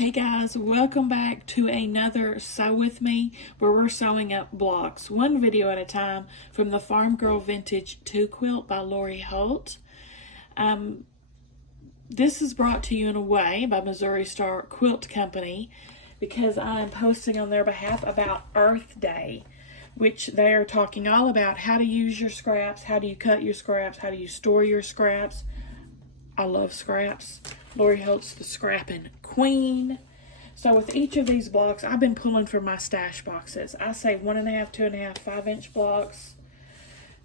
Hey guys, welcome back to another Sew With Me, where we're sewing up blocks one video at a time from the Farm Girl Vintage 2 quilt by Holt. This is brought to you in a way by Missouri Star Quilt Company because I'm posting on their behalf about Earth Day, which they are talking all about how to use your scraps, how do you cut your scraps, how do you store your scraps. I love scraps. Lori Holt's the scrapping queen. So with each of these blocks, I've been pulling from my stash boxes. I say 1.5, 2.5, 5-inch blocks.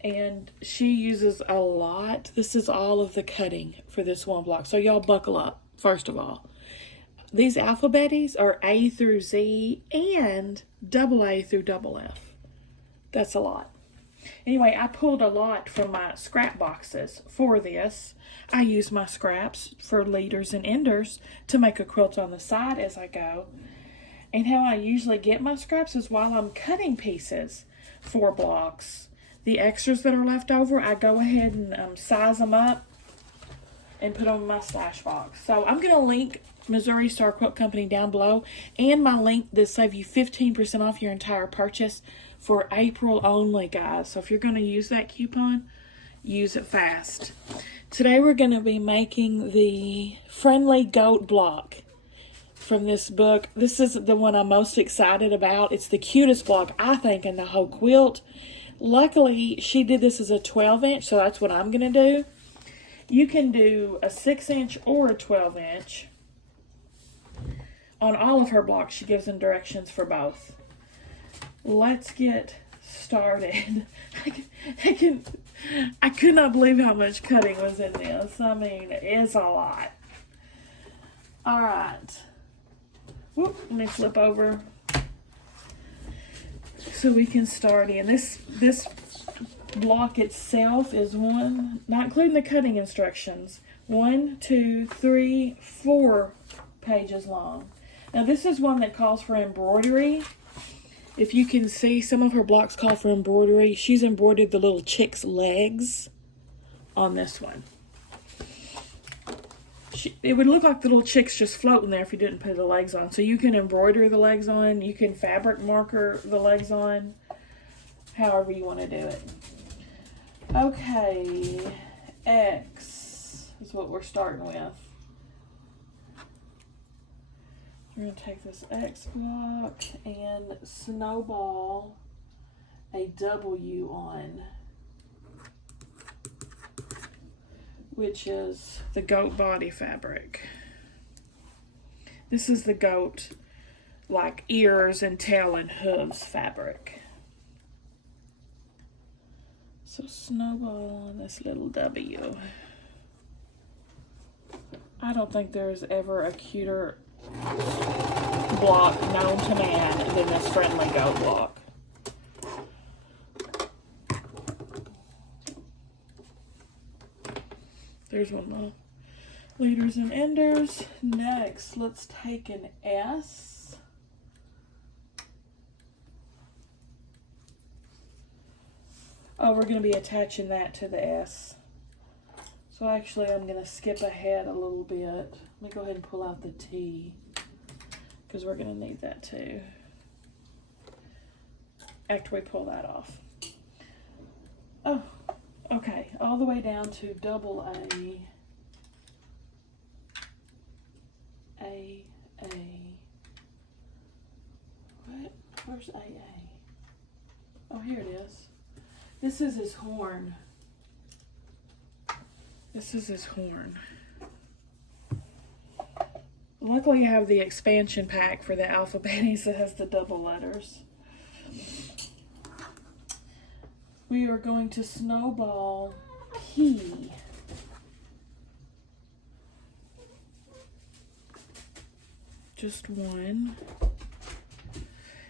And she uses a lot. This is all of the cutting for this one block. So y'all buckle up, first of all. These alphabetties are A through Z and AA through FF. That's a lot. Anyway, I pulled a lot from my scrap boxes for this. I use my scraps for leaders and enders to make a quilt on the side as I go. And how I usually get my scraps is while I'm cutting pieces for blocks. The extras that are left over, I go ahead and size them up and put them in my stash box. So I'm going to link Missouri Star Quilt Company down below and my link to save you 15% off your entire purchase for April only, guys. So if you're going to use that coupon, use it fast. Today we're going to be making the Friendly Goat block from this book. This is the one I'm most excited about. It's the cutest block, I think, in the whole quilt. Luckily, she did this as a 12-inch, so that's what I'm going to do. You can do a 6-inch or a 12-inch. On all of her blocks, she gives them directions for both. Let's get started. I could not believe how much cutting was in this. I mean, it's a lot. All right. Whoop, let me flip over so we can start in. This block itself is one, not including the cutting instructions, 1, 2, 3, 4 pages long. Now this is one that calls for embroidery. If you can see, some of her blocks call for embroidery. She's embroidered the little chick's legs on this one. It would look like the little chick's just floating there if you didn't put the legs on. So you can embroider the legs on. You can fabric marker the legs on. However you want to do it. Okay. X is what we're starting with. We're going to take this X block and snowball a W on, which is the goat body fabric. This is the goat, like ears and tail and hooves fabric. So snowball on this little W. I don't think there's ever a cuter block known to man than this Friendly Goat block. There's one more. Leaders and enders. Next, let's take an S. Oh, we're going to be attaching that to the S. So actually, I'm going to skip ahead a little bit. Let me go ahead and pull out the T, because we're going to need that too after we pull that off. Oh, okay. All the way down to AA. What? Where's AA? Oh, here it is. This is his horn. This is his horn. Luckily I have the expansion pack for the alphabetties that has the double letters. We are going to snowball P. Just one.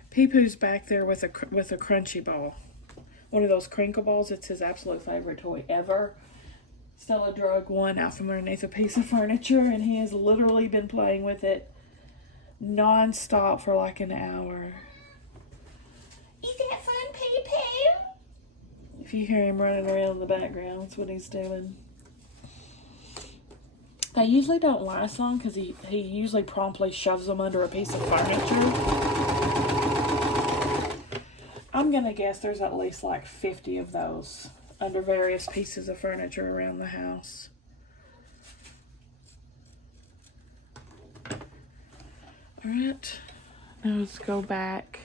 Pee-Poo's back there with a crunchy ball. One of those crinkle balls. It's his absolute favorite toy ever. Stella drug one out from underneath a piece of furniture, and he has literally been playing with it non-stop for like an hour. Is that fun, Pee-Poo? If you hear him running around in the background, that's what he's doing. They usually don't last long because he usually promptly shoves them under a piece of furniture. I'm going to guess there's at least like 50 of those under various pieces of furniture around the house. Alright, now let's go back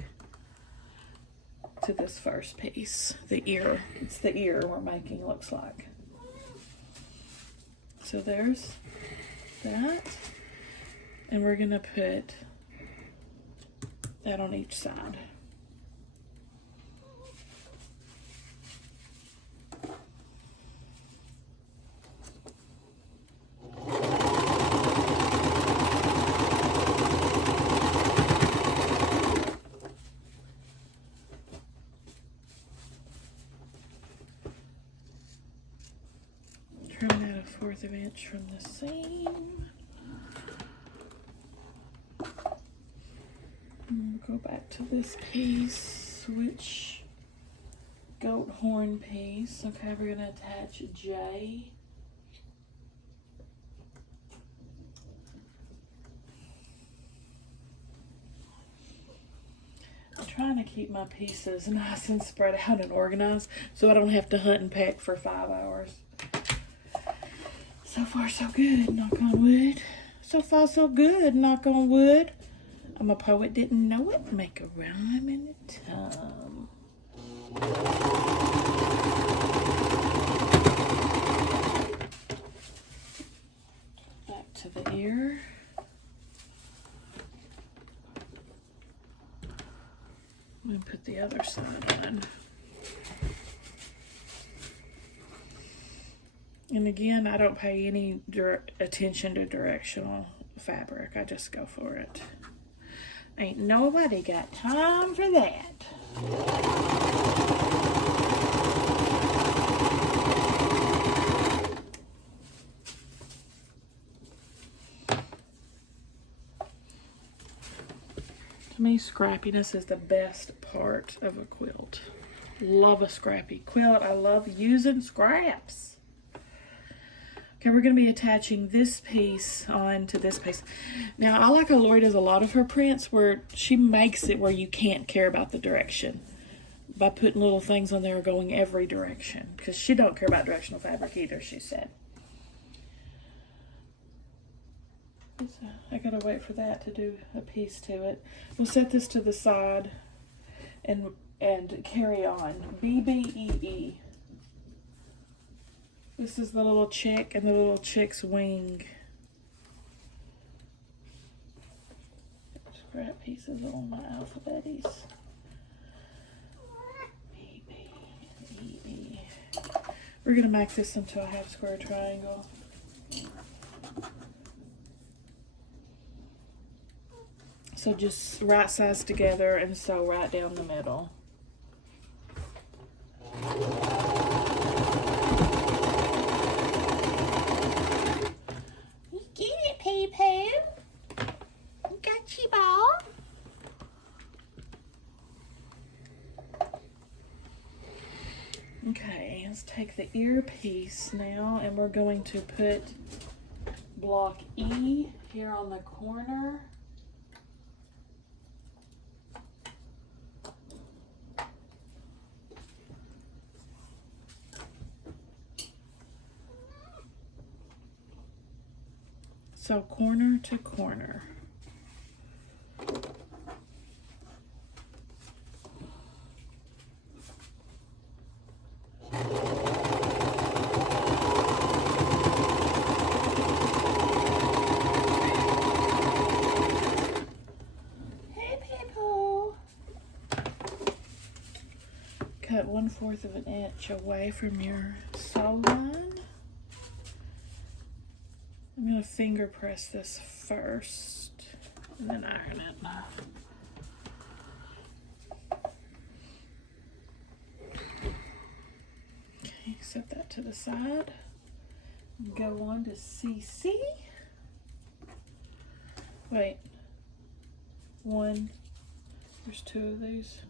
to this first piece, the ear. It's the ear we're making, looks like. So there's that, and we're gonna put that on each side. Trim out 1/4 of an inch from the seam. And we'll go back to this piece, which goat horn piece. Okay, we're gonna attach J. I'm trying to keep my pieces nice and spread out and organized so I don't have to hunt and peck for 5 hours. So far, so good, knock on wood. So far, so good, knock on wood. I'm a poet, didn't know it. Make a rhyme in a time. Back to the ear. I'm going to put the other side on. And again, I don't pay any attention to directional fabric. I just go for it. Ain't nobody got time for that. To me, scrappiness is the best part of a quilt. Love a scrappy quilt. I love using scraps. Okay, we're going to be attaching this piece onto this piece. Now, I like how Lori does a lot of her prints where she makes it where you can't care about the direction by putting little things on there going every direction, because she don't care about directional fabric either, she said. I gotta wait for that to do a piece to it. We'll set this to the side and carry on. B-B-E-E. This is the little chick and the little chick's wing. Scrap pieces on my alphabeties. B, B, E, E. We're going to make this into a half square triangle. So just right sides together and sew right down the middle. Okay, let's take the ear piece now, and we're going to put block E here on the corner. So corner to corner. Cut 1/4 of an inch away from your sew line. I'm going to finger press this first and then iron it. Okay, set that to the side. Go on to CC. Wait, there's 2 of these.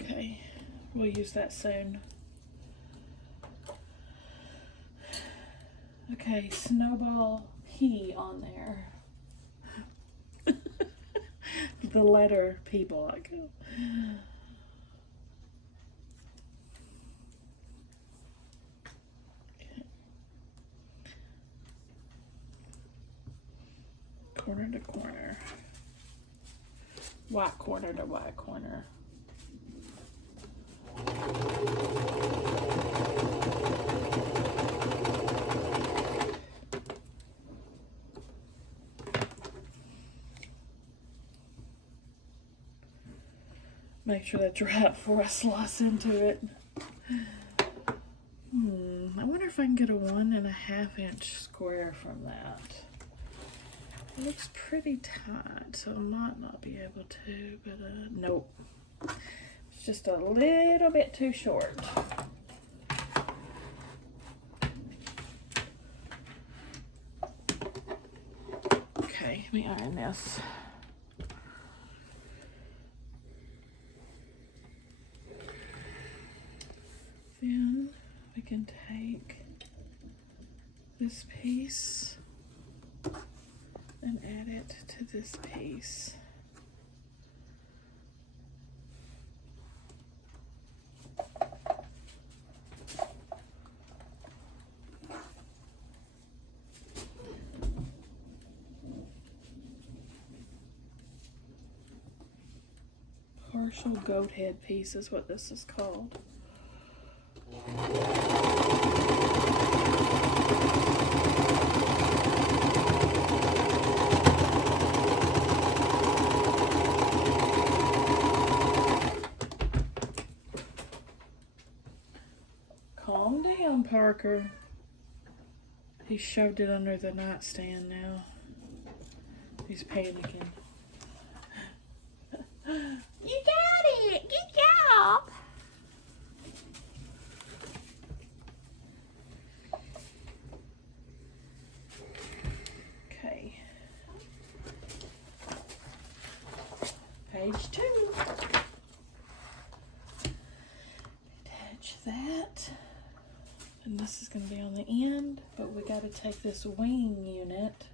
Okay, we'll use that soon. Okay, Snowball P on there. The letter P block. Corner to corner. White corner to white corner. Make sure that's right before I slice into it. I wonder if I can get a 1.5 inch square from that. It looks pretty tight, so I might not be able to, but nope. It's just a little bit too short. Okay, let me iron this. Then we can take this piece and add it to this piece. Partial goat head piece is what this is called. Calm down, Parker. He shoved it under the nightstand now. He's panicking. You got it! Good job! Okay. Page 2. Attach that. And this is going to be on the end, but we got to take this wing unit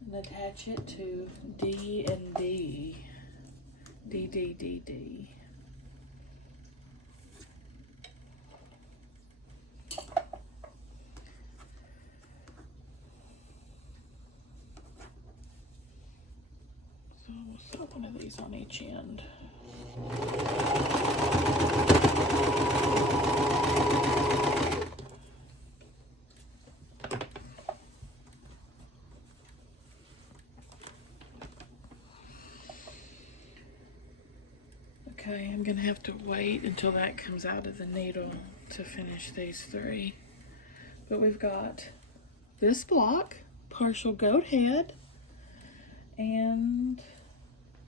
and attach it to D and D. D, D, D, D. So we'll set one of these on each end. Okay, I'm gonna have to wait until that comes out of the needle to finish these 3. But we've got this block, partial goat head, and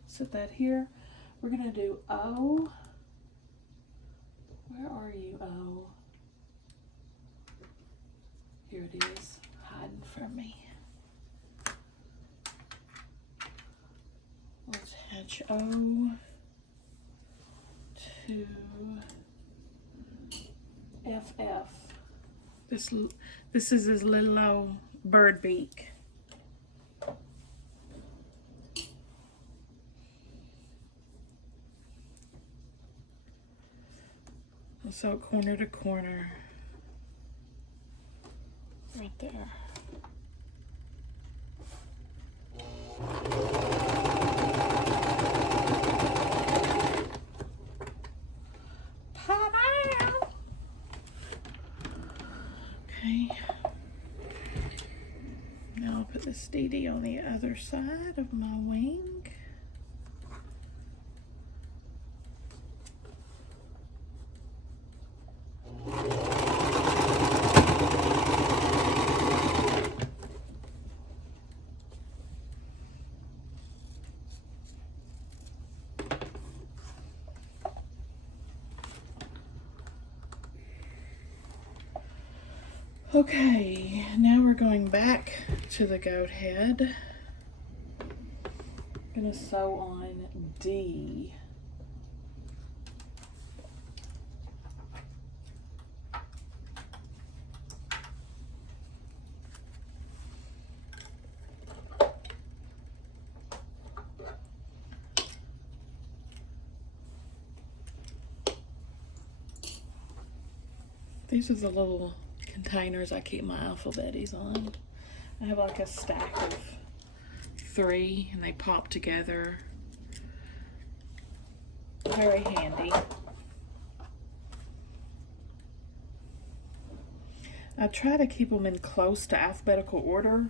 set that here. We're gonna do O. Where are you, O? Here it is, hiding from me. We'll attach O to FF. This is his little old bird beak. So corner to corner, right there. Okay. Now I'll put this DD on the other side of my wing. Okay, now we're going back to the goat head. I'm gonna sew on D. These are the little containers I keep my alphabetis on. I have like a stack of 3 and they pop together. Very handy. I try to keep them in close to alphabetical order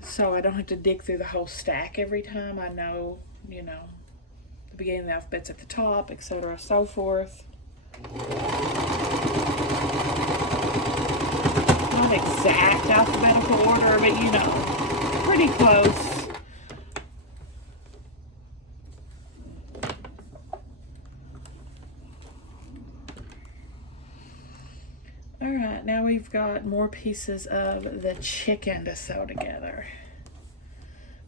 so I don't have to dig through the whole stack every time. I know, you know, the beginning of the alphabet's at the top, etc., so forth. Not exact alphabetical order, but you know, pretty close. Alright, now we've got more pieces of the chicken to sew together.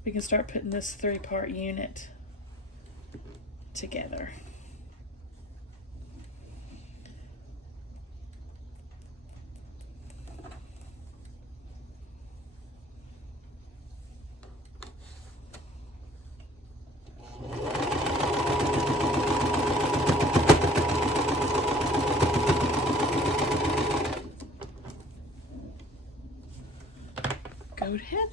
We can start putting this 3-part unit together. Goat head.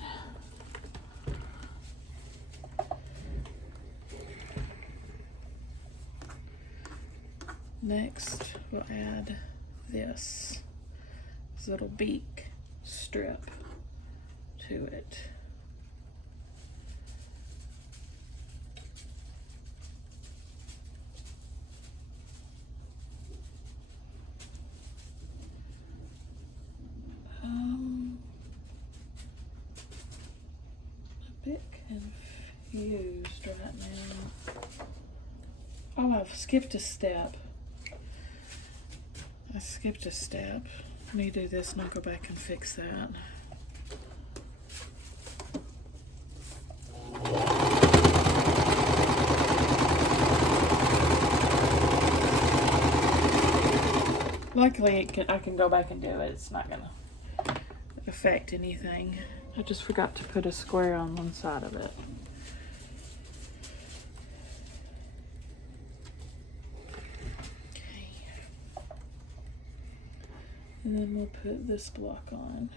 Next, we'll add this little beak strip to it. A bit confused right now. Oh, I've skipped a step. I skipped a step. Let me do this and I'll go back and fix that. Luckily, I can go back and do it. It's not gonna affect anything. I just forgot to put a square on one side of it. Okay. And then we'll put this block on.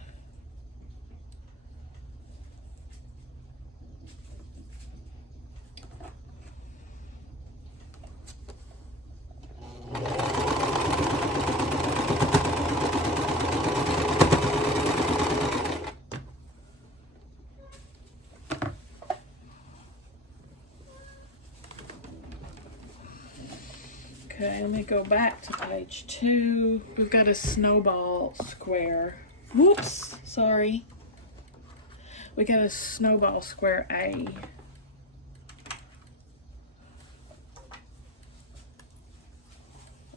Okay, let me go back to page 2. We've got a Snowball Square. Whoops, sorry. We got a Snowball Square A.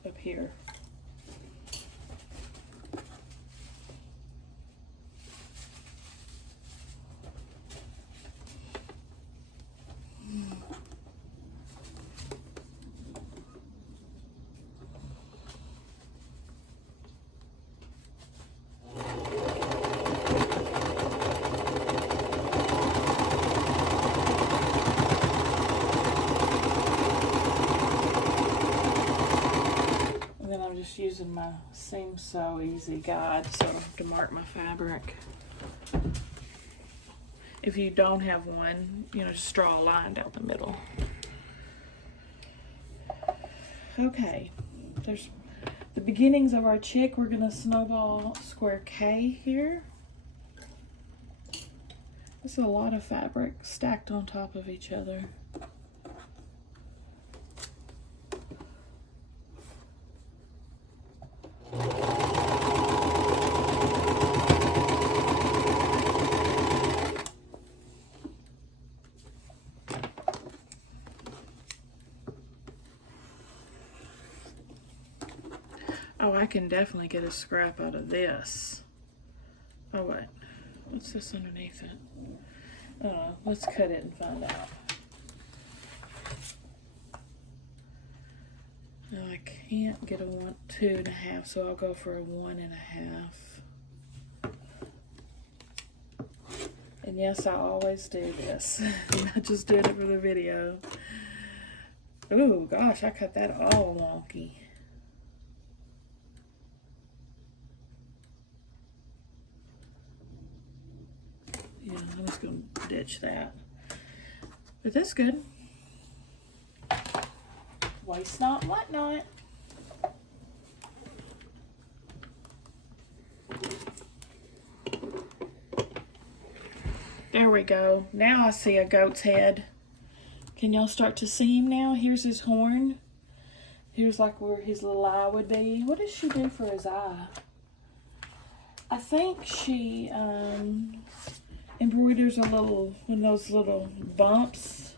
Up here. Just using my Seam So Easy guide so I don't have to mark my fabric. If you don't have one, you know, just draw a line down the middle. Okay, there's the beginnings of our chick. We're gonna Snowball Square K here. This is a lot of fabric stacked on top of each other. Oh, I can definitely get a scrap out of this. Oh, what? What's this underneath it? Let's cut it and find out. No, I can't get a 2.5, so I'll go for a 1.5. And yes, I always do this. I'm not just doing it for the video. Ooh, gosh, I cut that all wonky. just gonna ditch that. But that's good. Waste not, what not. There we go. Now I see a goat's head. Can y'all start to see him now? Here's his horn. Here's like where his little eye would be. What does she do for his eye? I think she embroiders a little, one of those little bumps.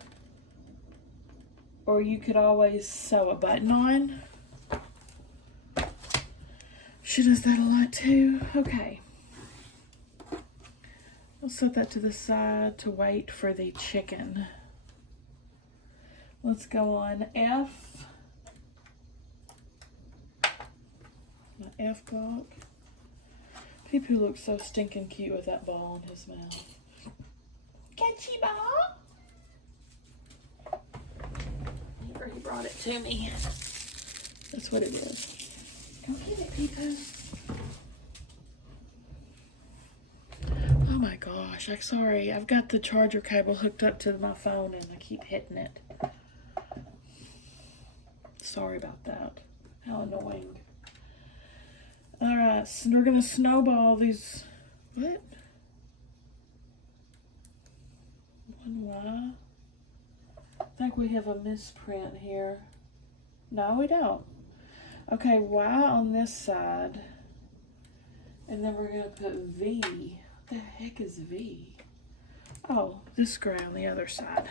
Or you could always sew a button on. She does that a lot too. Okay. I'll set that to the side to wait for the chicken. Let's go on F. My F block. Pee-Poo looks so stinking cute with that ball in his mouth. Catchy ball. He brought it to me. That's what it is. Go get it, Pee-Poo. Oh my gosh, I'm sorry. I've got the charger cable hooked up to my phone and I keep hitting it. Sorry about that. How annoying. Alright, so we're going to snowball these. What? 1Y? I think we have a misprint here. No, we don't. Okay, Y on this side. And then we're going to put V. What the heck is V? Oh, this square on the other side.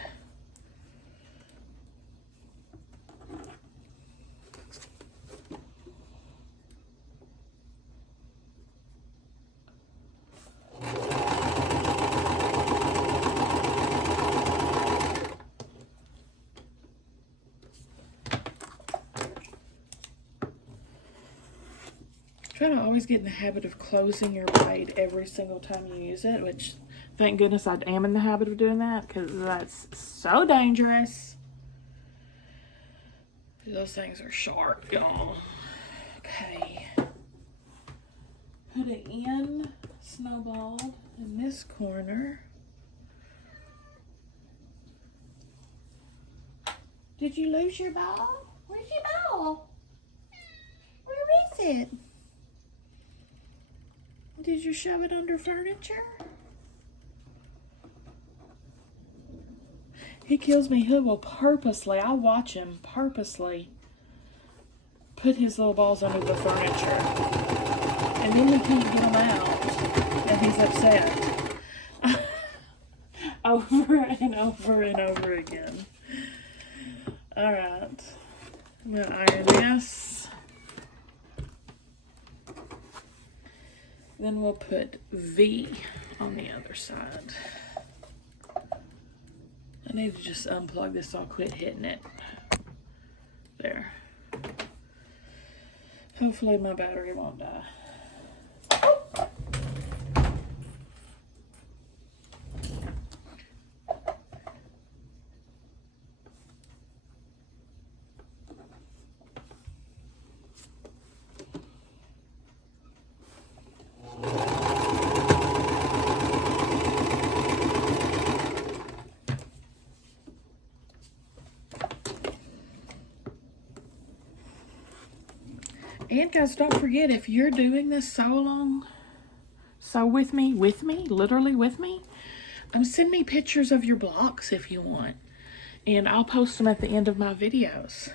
Try to always get in the habit of closing your blade every single time you use it, which thank goodness I am in the habit of doing that because that's so dangerous. Those things are sharp, y'all. Okay. Put it in snowballed in this corner. Did you lose your ball? Where's your ball? Where is it? Did you shove it under furniture? He kills me. He will purposely, I watch him purposely put his little balls under the furniture. And then we can't get them out. And he's upset. Over and over and over again. Alright. I'm going to iron this. Then we'll put V on the other side. I need to just unplug this so I'll quit hitting it. There. Hopefully my battery won't die. And guys, don't forget, if you're doing this sew with me, literally with me, send me pictures of your blocks if you want. And I'll post them at the end of my videos.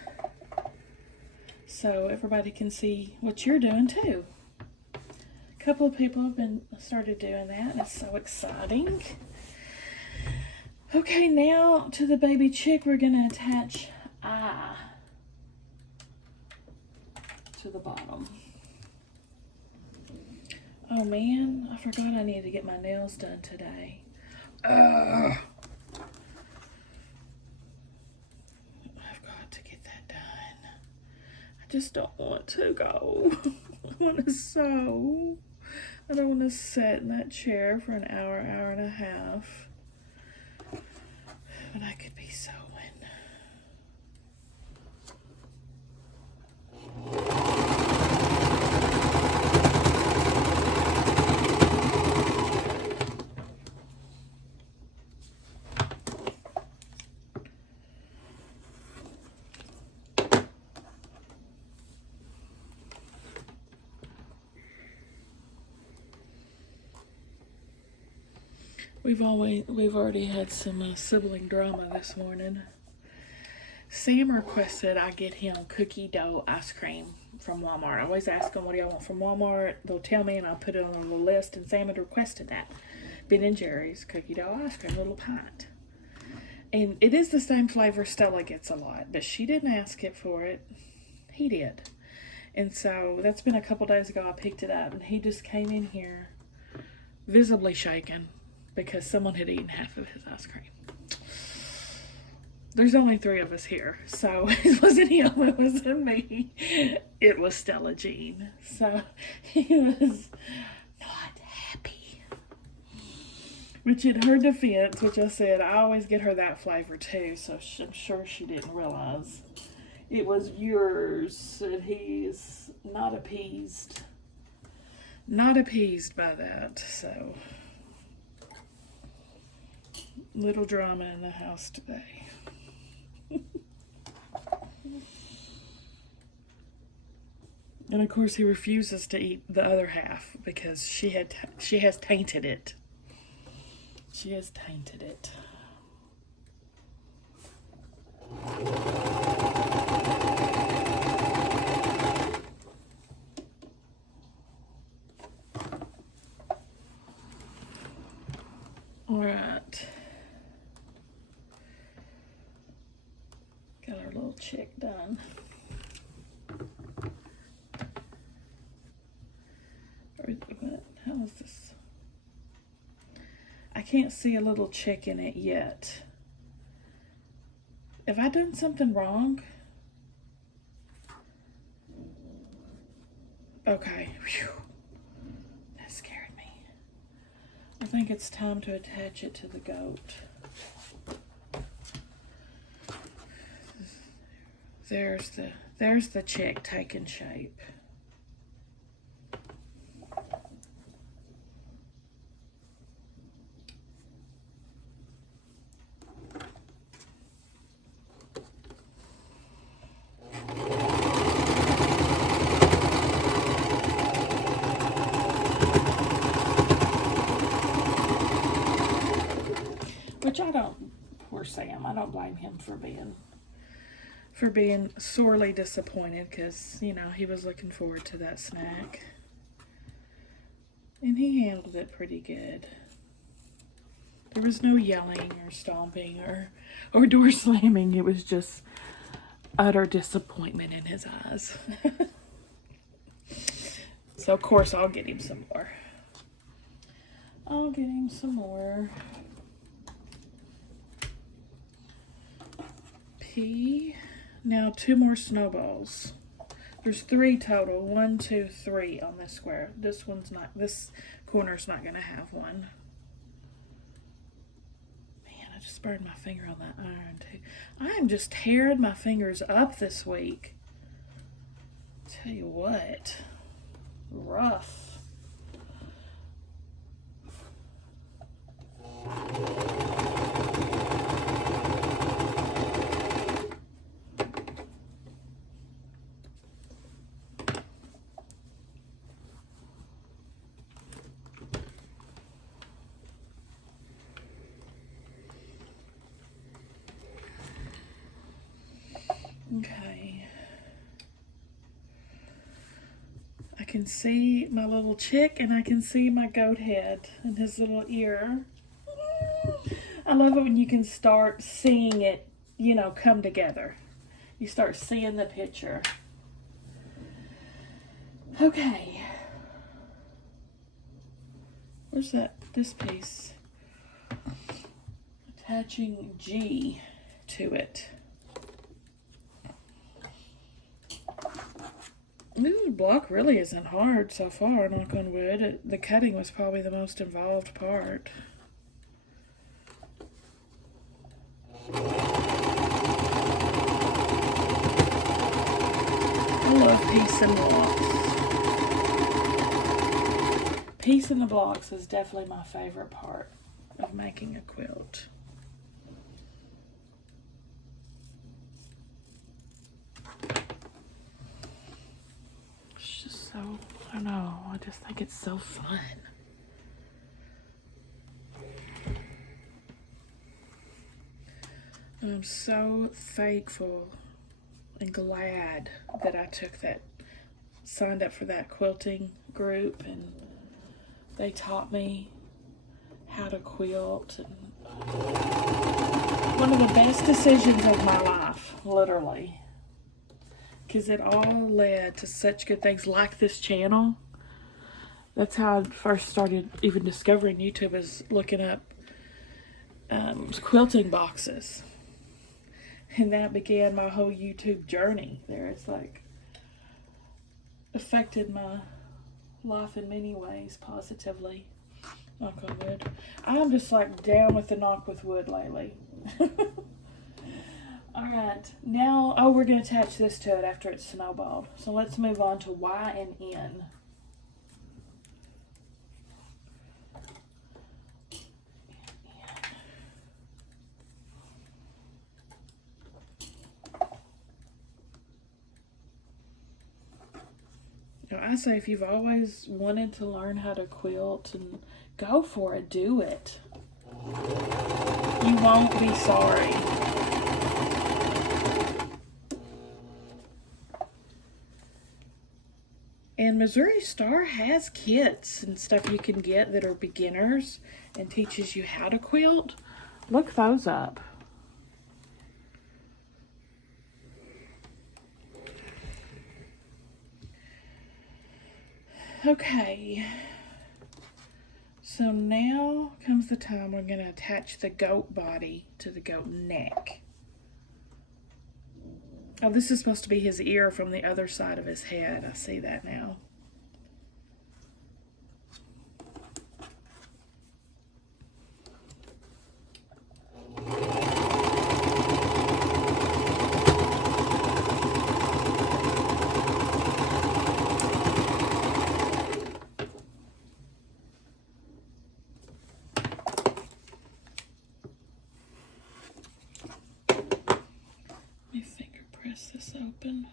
So everybody can see what you're doing too. A couple of people have started doing that, and it's so exciting. Okay, now to the baby chick, we're going to attach I to the bottom. Oh man, I forgot I need to get my nails done today. I've got to get that done. I just don't want to go. I want to sew. I don't want to sit in that chair for an hour, hour and a half. But I could be sewing. We've already had some sibling drama this morning. Sam requested I get him cookie dough ice cream from Walmart. I always ask them, what do y'all want from Walmart? They'll tell me and I'll put it on a little list, and Sam had requested that. Ben & Jerry's cookie dough ice cream, little pint. And it is the same flavor Stella gets a lot, but she didn't ask it for it. He did. And so that's been a couple days ago I picked it up, and he just came in here visibly shaken because someone had eaten half of his ice cream. There's only 3 of us here, so it wasn't him, it wasn't me. It was Stella Jean. So he was not happy. Which in her defense, which I said, I always get her that flavor too, so I'm sure she didn't realize it was yours, and he's not appeased. Not appeased by that, so. Little drama in the house today. And of course he refuses to eat the other half because she has tainted it. She has tainted it. All right. Got our little chick done. How is this? I can't see a little chick in it yet. Have I done something wrong? Okay. Whew. That scared me. I think it's time to attach it to the goat. There's the chick taking shape. Which poor Sam, I don't blame him for being sorely disappointed, because, you know, he was looking forward to that snack. And he handled it pretty good. There was no yelling or stomping or door slamming. It was just utter disappointment in his eyes. So, of course, I'll get him some more. I'll get him some more. P. Now 2 more snowballs. There's 3 total. 1, 2, 3 on this square. This corner's not gonna have one. Man, I just burned my finger on that iron too. I am just tearing my fingers up this week. Tell you what, rough. Okay. I can see my little chick, and I can see my goat head and his little ear. I love it when you can start seeing it, you know, come together. You start seeing the picture. Okay. Where's this piece? Attaching G to it. This block really isn't hard so far, knock on wood. The cutting was probably the most involved part. I love piecing blocks. Piecing the blocks is definitely my favorite part of making a quilt. So, I don't know, I just think it's so fun. I'm so thankful and glad that I signed up for that quilting group, and they taught me how to quilt. And one of the best decisions of my life, literally, because it all led to such good things like this channel. That's how I first started even discovering YouTube, is looking up quilting boxes. And that began my whole YouTube journey there. It's like affected my life in many ways positively. Knock on wood. I'm just like down with the knock with wood lately. Alright, now, we're going to attach this to it after it's snowballed. So let's move on to Y and N. I say, if you've always wanted to learn how to quilt, and go for it, do it. You won't be sorry. And Missouri Star has kits and stuff you can get that are beginners and teaches you how to quilt. Look those up. Okay, so now comes the time we're going to attach the goat body to the goat neck. Oh, this is supposed to be his ear from the other side of his head. I see that now. Press this open.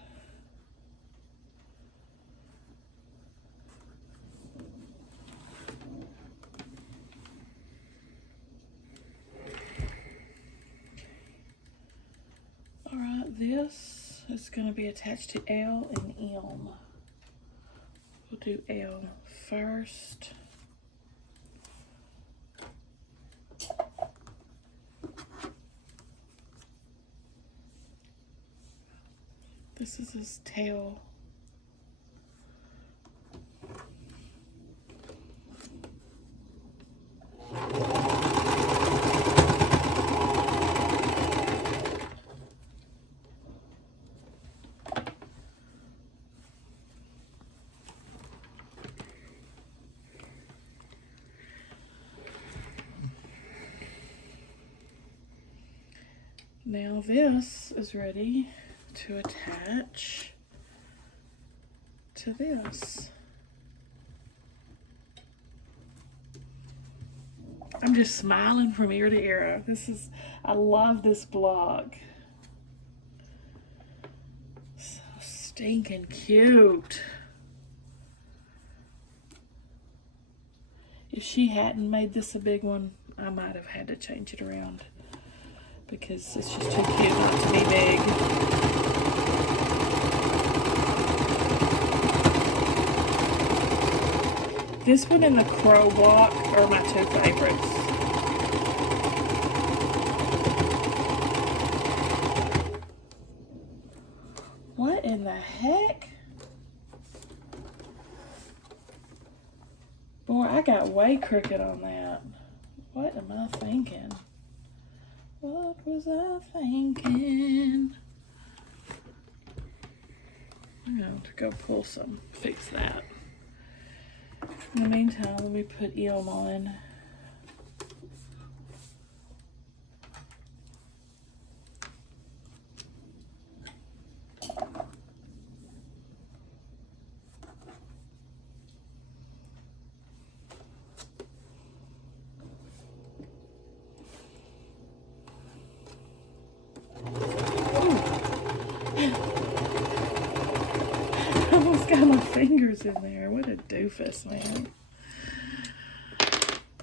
Alright, this is going to be attached to L and M. We'll do L first. This is his tail. Now this is ready to attach to this. I'm just smiling from ear to ear. I love this blog. So stinking cute. If she hadn't made this a big one, I might have had to change it around, because it's just too cute not to be big. This one and the crow block are my two favorites. What in the heck? Boy, I got way crooked on that. What am I thinking? What was I thinking? I'm going to go pull some, fix that. In the meantime, let me put Elm on. I almost got my fingers in there. What a doofus, man.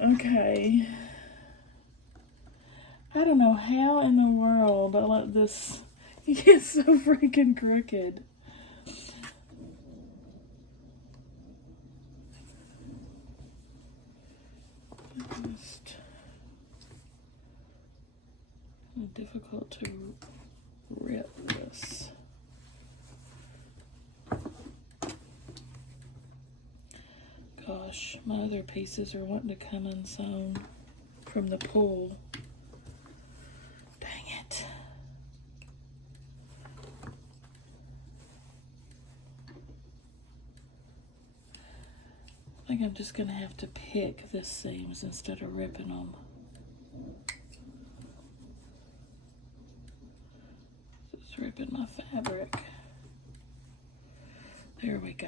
Okay. I don't know how in the world I let this get so freaking crooked. Just difficult to rip this. Gosh, my other pieces are wanting to come unsewn from the pull. Dang it. I think I'm just going to have to pick the seams instead of ripping them. Just ripping my fabric. There we go.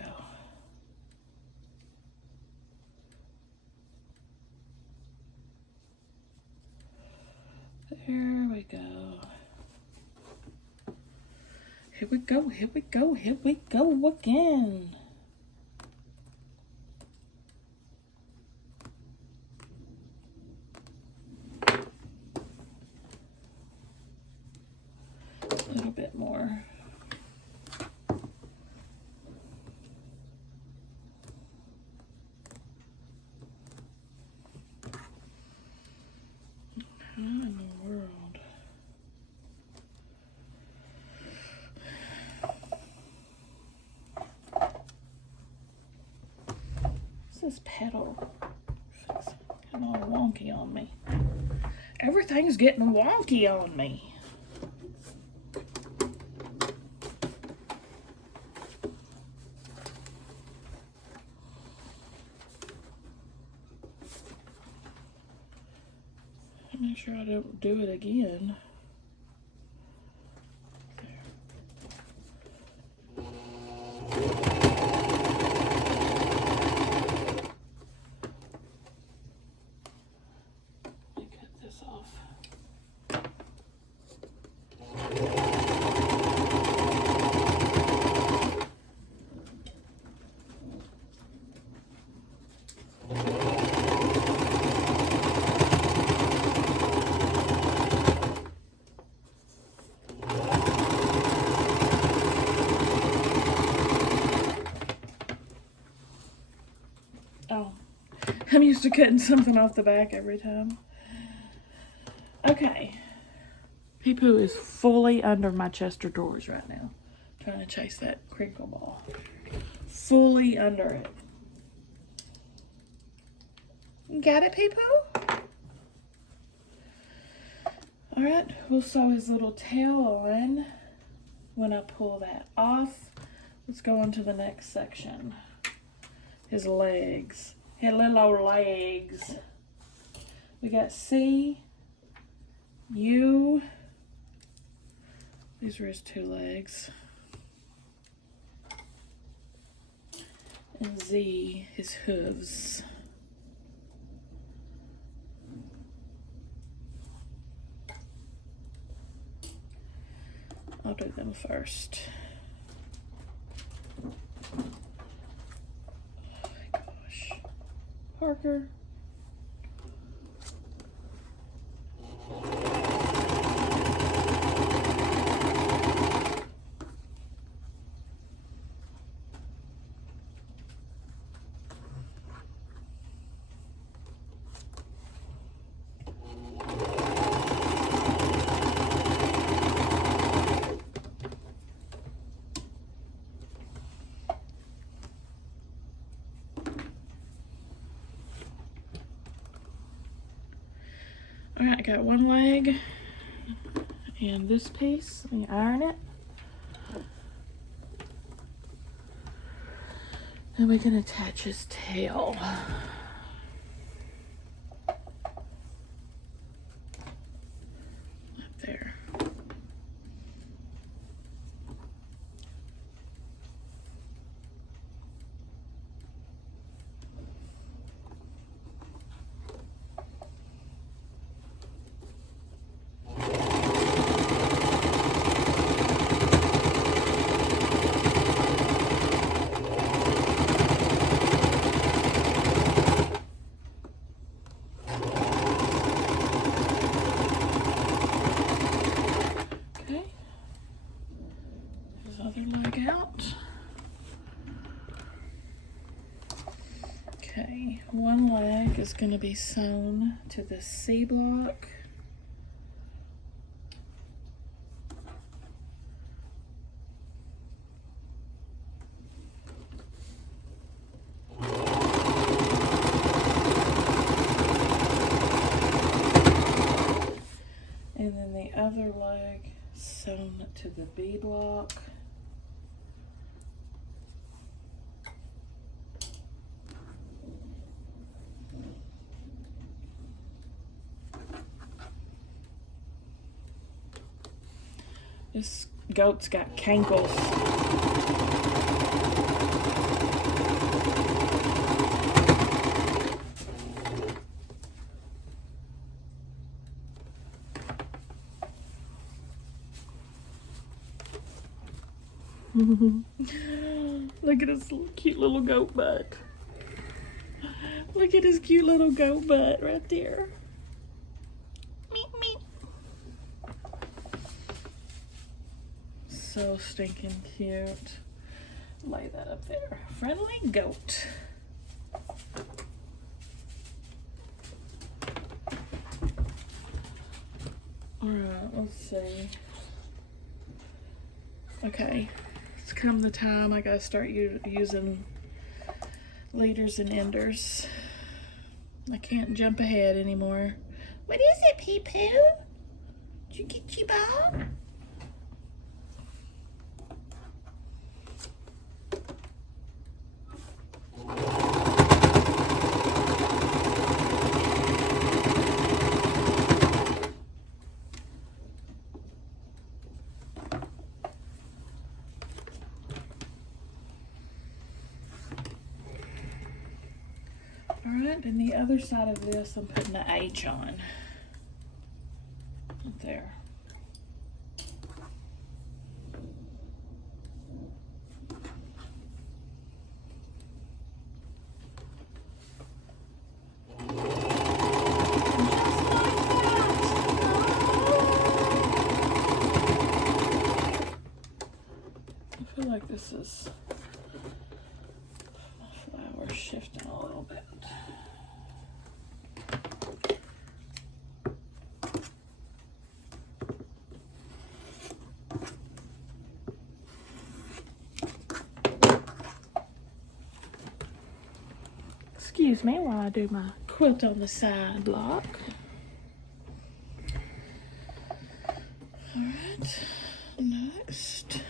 There we go. Here we go, here we go, here we go again. A little bit more. How in the world? This pedal is getting all wonky on me. Everything's getting wonky on me. Make sure I don't do it again. Oh, I'm used to cutting something off the back every time. Okay. Pee-poo is fully under my chest of drawers right now. Trying to chase that crinkle ball. Fully under it. Got it, Pee-poo? Alright, we'll sew his little tail on when I pull that off. Let's go on to the next section. His legs. His little legs. We got C, U. These are his two legs. And Z, his hooves. I'll do them first. Parker. Alright, I got one leg and this piece. Let me iron it. And we can attach his tail. Up there. One leg is going to be sewn to the C block. And then the other leg sewn to the B block. This goat's got cankles. Look at his cute little goat butt. Look at his cute little goat butt right there. Meep, meep. So stinking cute. Lay that up there. Friendly goat. Alright, let's see. Okay, it's come the time I gotta start using leaders and enders. I can't jump ahead anymore. What is it, Pee-Poo? Did you get your ball? Alright, and the other side of this, I'm putting an H on. There. I feel like this is my flower shifting a little bit. Excuse me while I do my quilt on the side block. Alright, next.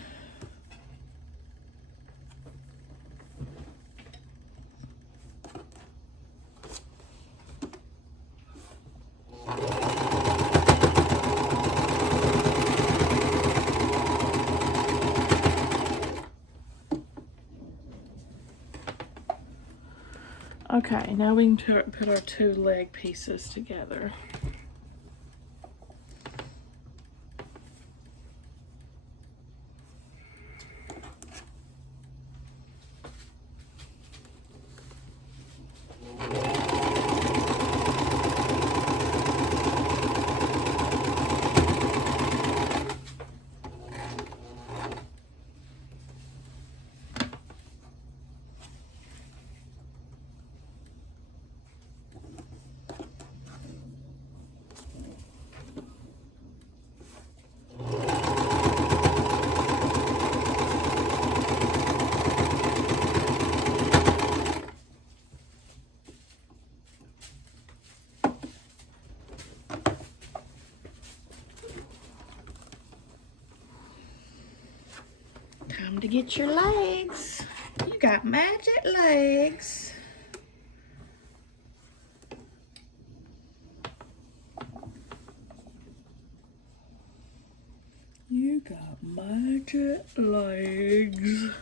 Okay, now we can put our two leg pieces together. Time to get your legs. You got magic legs. You got magic legs.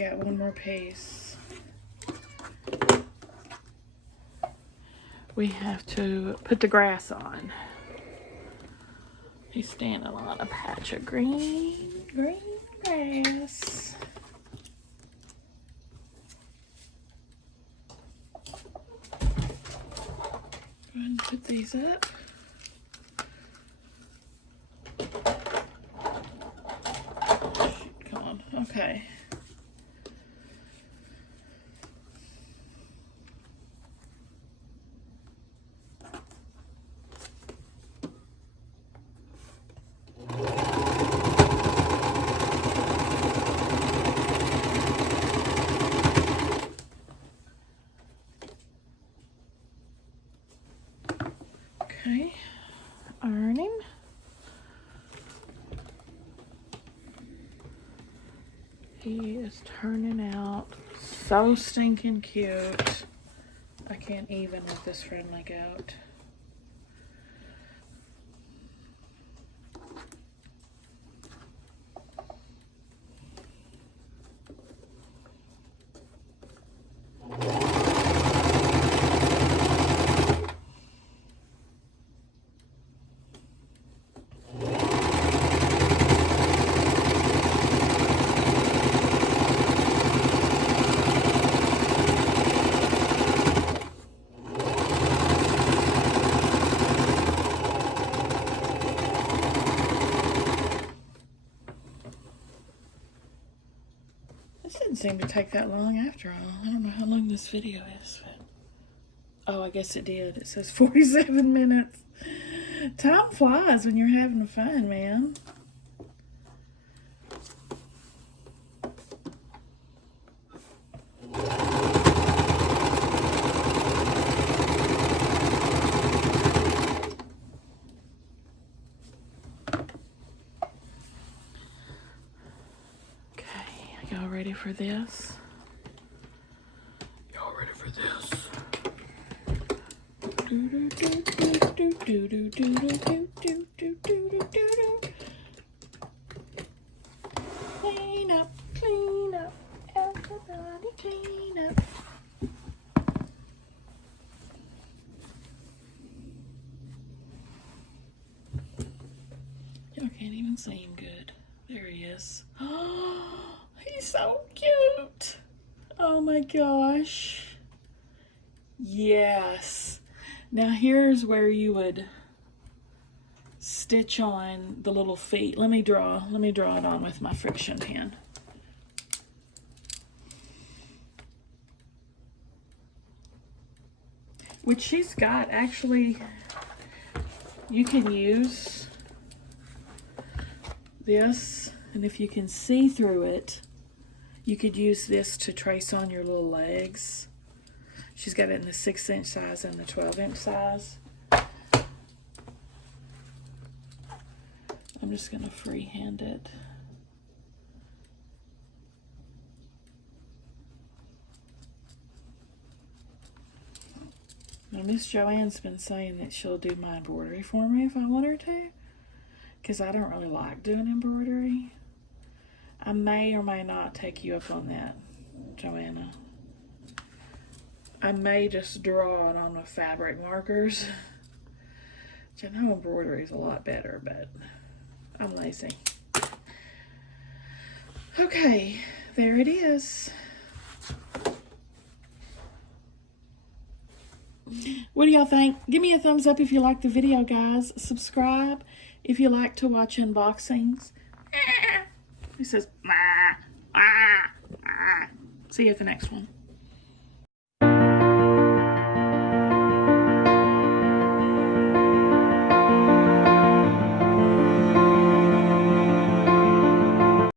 got one more piece. We have to put the grass on. He's standing on a patch of green grass. Go ahead and put these up. Shoot, come on, okay. Okay, iron him. He is turning out so stinking cute. I can't even with this friendly goat. This didn't seem to take that long after all. I don't know how long this video is, but oh, I guess it did. It says 47 minutes. Time flies when you're having fun, man. Y'all ready for this? Y'all ready for this? Clean up, everybody clean up. Y'all can't even see him good. There he is. Oh, he's so cute. Oh my gosh. Yes. Now here's where you would stitch on the little feet. Let me draw it on with my friction pen. Which she's got, actually, you can use this, and if you can see through it, you could use this to trace on your little legs. She's got it in the 6-inch size and the 12-inch size. I'm just going to freehand it. Now, Miss Joanne's been saying that she'll do my embroidery for me if I want her to, because I don't really like doing embroidery. I may or may not take you up on that, Joanna. I may just draw it on with fabric markers. Which I know embroidery is a lot better, but I'm lazy. Okay, there it is. What do y'all think? Give me a thumbs up if you like the video, guys. Subscribe if you like to watch unboxings. He says, see you at the next one.